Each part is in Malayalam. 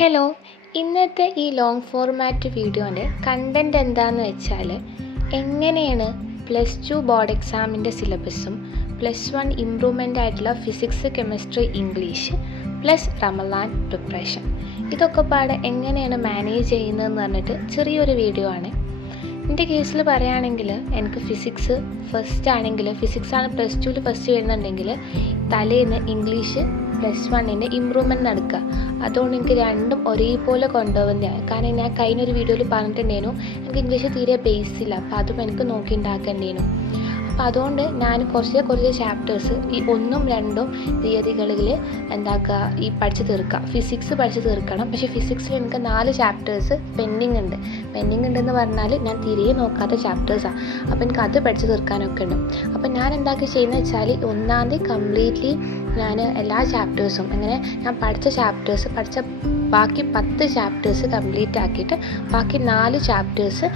ഹലോ, ഇന്നത്തെ ഈ ലോങ് ഫോർമാറ്റ് വീഡിയോൻ്റെ കണ്ടൻറ് എന്താണെന്ന് വെച്ചാൽ എങ്ങനെയാണ് +2 ബോർഡ് എക്സാമിൻ്റെ സിലബസും +1 ഇമ്പ്രൂവ്മെൻ്റ് ആയിട്ടുള്ള physics, chemistry, English plus Ramadan preparation ഇതൊക്കെ പാടെ എങ്ങനെയാണ് മാനേജ് ചെയ്യുന്നതെന്ന് പറഞ്ഞിട്ട് ചെറിയൊരു വീഡിയോ ആണ്. എൻ്റെ കേസിൽ പറയുകയാണെങ്കിൽ എനിക്ക് ഫിസിക്സ് ഫസ്റ്റ് ആണെങ്കിൽ ഫിസിക്സാണ് +2 ഫസ്റ്റ് വരുന്നുണ്ടെങ്കിൽ തലേന്ന് ഇംഗ്ലീഷ് +1 ഇമ്പ്രൂവ്മെൻറ്റ് നടക്കുക. അതുകൊണ്ട് എനിക്ക് രണ്ടും ഒരേപോലെ കൊണ്ടുപോകുന്നതാണ്. കാരണം ഞാൻ കഴിഞ്ഞൊരു വീഡിയോയിൽ പറഞ്ഞിട്ടുണ്ടായിരുന്നു എനിക്ക് ഇംഗ്ലീഷ് തീരെ ബേസ് ഇല്ല, അപ്പോൾ അതും എനിക്ക് നോക്കി ഉണ്ടാക്കേണ്ടിയിരുന്നു. അപ്പോൾ അതുകൊണ്ട് ഞാൻ കുറച്ച് ചാപ്റ്റേഴ്സ് ഈ 1ഉം 2ഉം തിയറികളിൽ ഈ പഠിച്ച് തീർക്കുക. ഫിസിക്സ് പഠിച്ച് തീർക്കണം. പക്ഷേ ഫിസിക്സിൽ എനിക്ക് 4 ചാപ്റ്റേഴ്സ് പെൻഡിങ് ഉണ്ടെന്ന് പറഞ്ഞാൽ ഞാൻ തീരെ നോക്കാത്ത ചാപ്റ്റേഴ്സാണ്. അപ്പോൾ എനിക്ക് അത് പഠിച്ച് തീർക്കാനൊക്കെ ഉണ്ട്. അപ്പോൾ ഞാൻ ചെയ്യുന്നത് വെച്ചാൽ 1-ാം തീയതി കംപ്ലീറ്റ്ലി ഞാൻ എല്ലാ ചാപ്റ്റേഴ്സും ഞാൻ പഠിച്ച ബാക്കി 10 ചാപ്റ്റേഴ്സ് കംപ്ലീറ്റ് ആക്കിയിട്ട് ബാക്കി 4 ചാപ്റ്റേഴ്സ്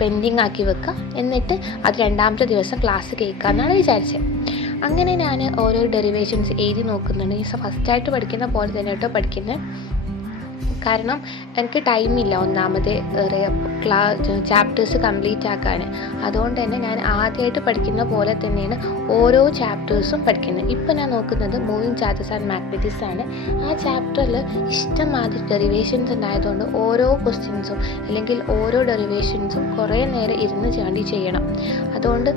പെൻഡിങ് ആക്കി വെക്കുക. എന്നിട്ട് അത് 2ാമത്തെ ദിവസം ക്ലാസ് കേൾക്കാമെന്നാണ് വിചാരിച്ചത്. അങ്ങനെ ഞാൻ ഓരോ ഡെറിവേഷൻസ് എഴുതി നോക്കുന്നുണ്ട്. ഫസ്റ്റായിട്ട് പഠിക്കുന്ന പോലെ തന്നെ കേട്ടോ പഠിക്കുന്നത്. കാരണം എനിക്ക് ടൈമില്ല ഒന്നാമത് ചാപ്റ്റേഴ്സ് കംപ്ലീറ്റ് ആക്കാൻ. അതുകൊണ്ട് തന്നെ ഞാൻ ആദ്യമായിട്ട് പഠിക്കുന്ന പോലെ തന്നെയാണ് ഓരോ ചാപ്റ്റേഴ്സും പഠിക്കുന്നത്. ഇപ്പോൾ ഞാൻ നോക്കുന്നത് മൂവിങ് ചാർജസ് ആൻഡ് മാഗ്നറ്റിക്സ് ആണ്. ആ ചാപ്റ്ററിൽ ഇഷ്ടംമാതിരി ഡെറിവേഷൻസ് ഉണ്ടായതുകൊണ്ട് ഓരോ ക്വസ്റ്റ്യൻസും അല്ലെങ്കിൽ ഓരോ ഡെറിവേഷൻസും കുറേ നേരം ഇരുന്ന് ചെയ്യണം. അതുകൊണ്ട്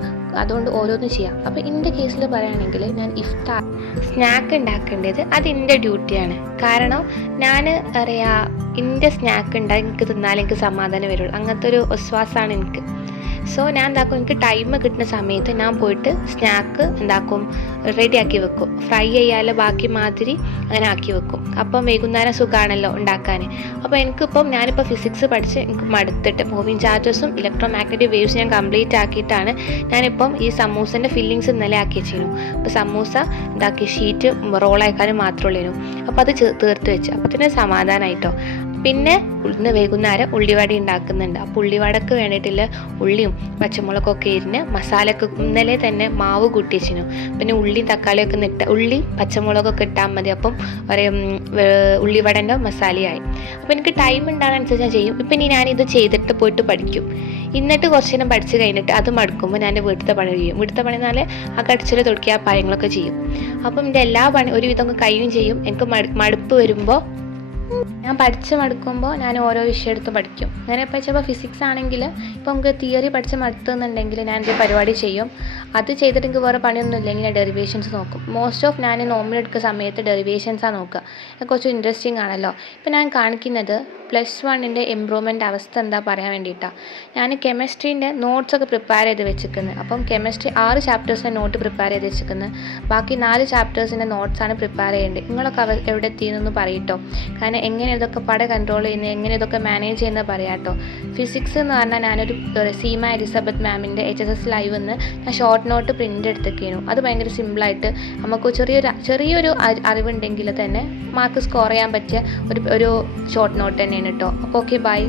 ഓരോന്നും ചെയ്യാം. അപ്പോൾ എൻ്റെ കേസിൽ പറയുകയാണെങ്കിൽ ഞാൻ ഇഫ്താർ സ്നാക്ക് ഉണ്ടാക്കേണ്ടത് അത് എൻ്റെ ഡ്യൂട്ടിയാണ്. കാരണം ഞാൻ എൻ്റെ സ്നാക്ക് ഉണ്ടാക്കി എനിക്ക് തിന്നാൽ എനിക്ക് സമാധാനം വരുള്ളൂ. അങ്ങനത്തെ ഒരു വിശ്വാസമാണ് എനിക്ക്. സോ ഞാൻ എനിക്ക് ടൈം കിട്ടുന്ന സമയത്ത് ഞാൻ പോയിട്ട് സ്നാക്ക് റെഡിയാക്കി വെക്കും. ഫ്രൈ ചെയ്യാതെ ബാക്കി മാതിരി അങ്ങനെ ആക്കി വെക്കും. അപ്പം വൈകുന്നേരം സുഖമാണല്ലോ ഉണ്ടാക്കാൻ. അപ്പോൾ ഞാനിപ്പോൾ ഫിസിക്സ് പഠിച്ച് എനിക്ക് മടുത്തിട്ട് മൂവിങ് ചാർജസും ഇലക്ട്രോ മാഗ്നറ്റിക് വേവ്സ് ഞാൻ കംപ്ലീറ്റ് ആക്കിയിട്ടാണ് ഞാനിപ്പം ഈ സമൂസൻ്റെ ഫില്ലിങ്സ് ഇന്നലെ ആക്കി വെച്ചിരുന്നു. അപ്പോൾ സമൂസ ഷീറ്റ് റോളാക്കാനും മാത്രമേ ഉള്ളൂ. അപ്പോൾ അത് തീർത്ത് വെച്ച് അപ്പോൾ തന്നെ സമാധാനമായിട്ടോ. പിന്നെ ഇന്ന് വൈകുന്നേരം ഉള്ളിവട ഉണ്ടാക്കുന്നുണ്ട്. അപ്പോൾ ഉള്ളിവടക്ക് വേണ്ടിയിട്ടുള്ള ഉള്ളിയും പച്ചമുളകൊക്കെ ഇരുന്ന് മസാലയൊക്കെ ഇന്നലെ തന്നെ മാവ് കൂട്ടി വെച്ചിരുന്നു. പിന്നെ ഉള്ളിയും തക്കാളിയൊക്കെ ഉള്ളി പച്ചമുളകൊക്കെ ഇട്ടാൽ മതി. അപ്പം ഉള്ളിവടൻ്റെ മസാലയായി. അപ്പോൾ എനിക്ക് ടൈം ഉണ്ടാകാനനുസരിച്ച് ഞാൻ ചെയ്യും. ഇപ്പം ഞാനിത് ചെയ്തിട്ട് പോയിട്ട് പഠിക്കും. എന്നിട്ട് കുറച്ച് നേരം പഠിച്ച് കഴിഞ്ഞിട്ട് അത് മടുക്കുമ്പോൾ ഞാൻ വീട്ടിലത്തെ പണി ചെയ്യും. വീട്ടിലത്തെ പണി എന്നാൽ ആ കടിച്ചിൽ തൊടുക്കുക കാര്യങ്ങളൊക്കെ ചെയ്യും. അപ്പം എൻ്റെ എല്ലാ പണി ഒരുവിധം കഴിയും ചെയ്യും. എനിക്ക് മടുപ്പ് വരുമ്പോൾ ഞാൻ മടുക്കുമ്പോൾ ഞാൻ ഓരോ വിഷയം എടുത്ത് പഠിക്കും. അങ്ങനെ ഇപ്പോൾ ചിലപ്പോൾ ഫിസിക്സ് ആണെങ്കിൽ ഇപ്പോൾ നമുക്ക് തിയറി പഠിച്ച് മടുത്തുന്നുണ്ടെങ്കിൽ ഞാൻ ഒരു പരിപാടി ചെയ്യും. അത് ചെയ്തിട്ട് എനിക്ക് വേറെ പണിയൊന്നും ഇല്ലെങ്കിൽ ഞാൻ ഡെറിവേഷൻസ് നോക്കും. മോസ്റ്റ് ഓഫ് ഞാൻ നോമിനൽ എടുക്കുന്ന സമയത്ത് ഡെറിവേഷൻസാണ് നോക്കുക. കുറച്ച് ഇൻട്രസ്റ്റിംഗ് ആണല്ലോ. ഇപ്പോൾ ഞാൻ കാണിക്കുന്നത് +1 ഇമ്പ്രൂവ്മെൻ്റ് അവസ്ഥ എന്താ പറയാൻ വേണ്ടിയിട്ടാണ്. ഞാൻ കെമിസ്ട്രീൻ്റെ നോട്ട്സൊക്കെ പ്രിപ്പയർ ചെയ്ത് വെച്ചിരിക്കുന്നത്. അപ്പം കെമിസ്ട്രി 6 ചാപ്റ്റേഴ്സിൻ്റെ നോട്ട് പ്രിപ്പയർ ചെയ്ത് വെച്ചിരിക്കുന്നത്. ബാക്കി 4 ചാപ്റ്റേഴ്സിൻ്റെ നോട്ട്സാണ് പ്രിപ്പയർ ചെയ്യേണ്ടത്. നിങ്ങളൊക്കെ എവിടെ എത്തിയെന്നൊന്ന് പറയട്ടോ. കാരണം എങ്ങനെ ഇതൊക്കെ കൺട്രോൾ ചെയ്യുന്നത്, എങ്ങനെ ഇതൊക്കെ മാനേജ് ചെയ്യുന്നത് പറയാട്ടോ. ഫിസിക്സ് എന്ന് പറഞ്ഞാൽ ഞാനൊരു സീമ എലിസബത്ത് മാമിൻ്റെ HSS ലൈവ് നിന്ന് ഞാൻ ഷോർട്ട് നോട്ട് പ്രിൻ്റ് എടുത്തേക്കുന്നു. അത് ഭയങ്കര സിമ്പിളായിട്ട് നമുക്ക് ചെറിയൊരു അറിവുണ്ടെങ്കിൽ തന്നെ മാർക്ക് സ്കോർ ചെയ്യാൻ പറ്റിയ ഒരു ഷോർട്ട് നോട്ട് തന്നെയാണ് കേട്ടോ. അപ്പോൾ ഓക്കെ, ബൈ.